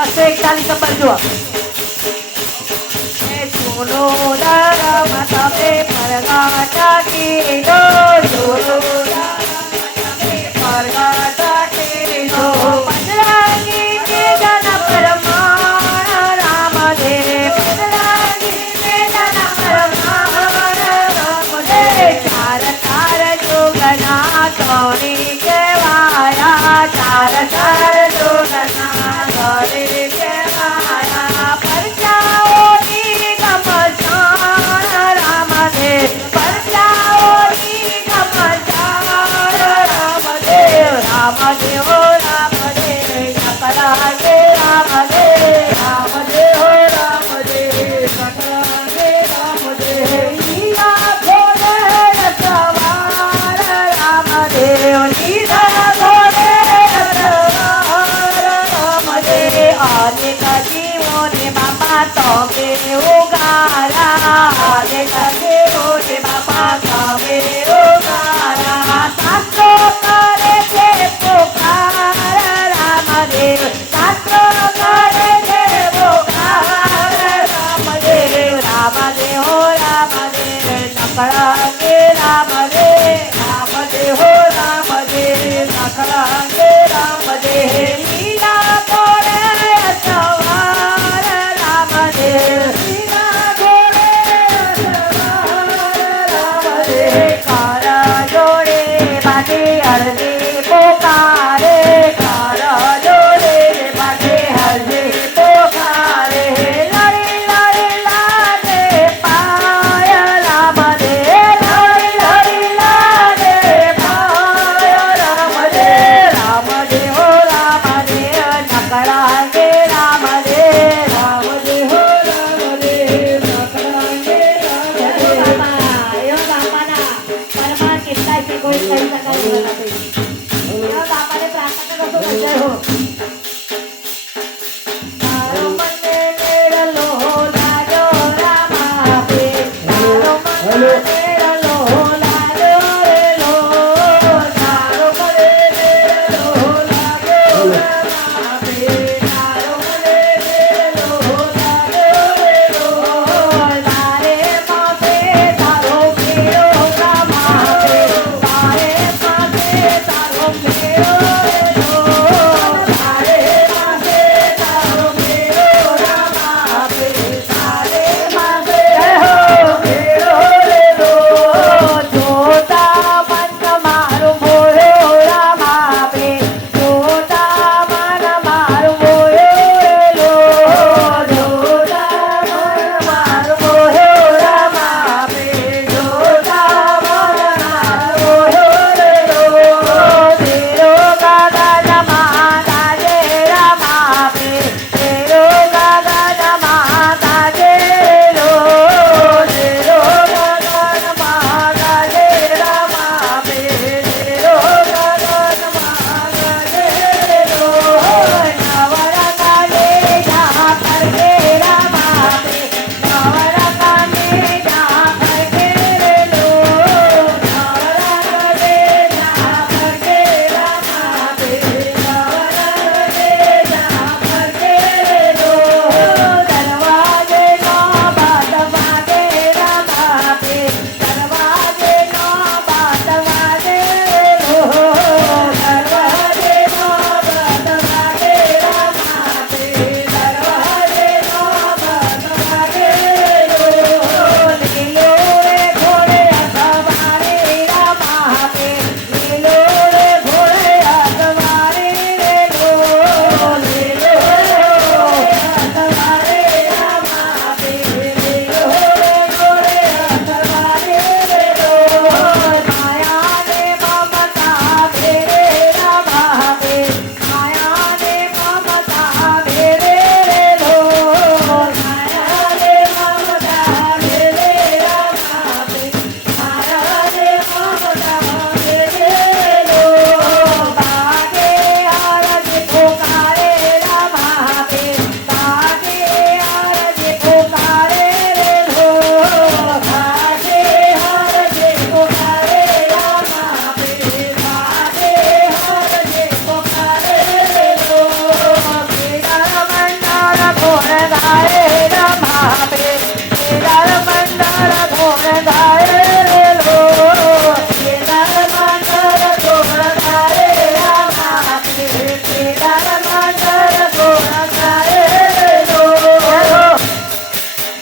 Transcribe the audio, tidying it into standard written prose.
41 નંબર જુઓ. જૂનો ધર્મ તમે પરગાટા કીધો, જૂનો પરગાટા કીધો, પંદરાની જન પરમાણ રામદેવ, પંદરાની જન પરમાણ રામદેવ. ચાર ચાર જોગના ગૌરી કેવાયા, ચાર ચાર જોગના ગૌરી કેવાયા. પરચાઓની ગમશાન રામદેવ, પરચાઓની ગમશાન રામદેવ, રામદેવ રામદેવ નકરાગે રામદેવ, રામદેવ રામદેવ નકરાગે રામદેવ. લીલા ઘોડે સવાર રામદેવ, લીલા ઘોડે સવાર રામદેવ. અનેક જીવોને બાપા તમે ઉગારા, અનેક જીવોને બાપા તમે ઉગારા. શાસ્ત્રો કરે છે પુકાર રામદેવ, શાસ્ત્રો કરે છે પુકાર રામદેવ, રામદેવ રામદેવ નકળાંગે રામદેવ, રામદેવ રામદેવ નકળાંગે રામદેવ. લીલા ઘોડે સવાર રામદેવ, લીલા ઘોડે સવાર રામદેવ. કારા જોડે બાટે હરજી પોકારે, કારા જોડે બાટે હરજી પોકારે. લડી લડી લાગે પાય રામદેવ, લડી લડી લાગે પાય રામદેવ, રામદેવ રામદેવ નકળાંગે રામદેવ, રામદેવ રામદેવ નકળાંગે રામદેવ. બાપા એવા બાપાના પરમાર કેટલાય છે, કોઈ કહી શકાય નહીં.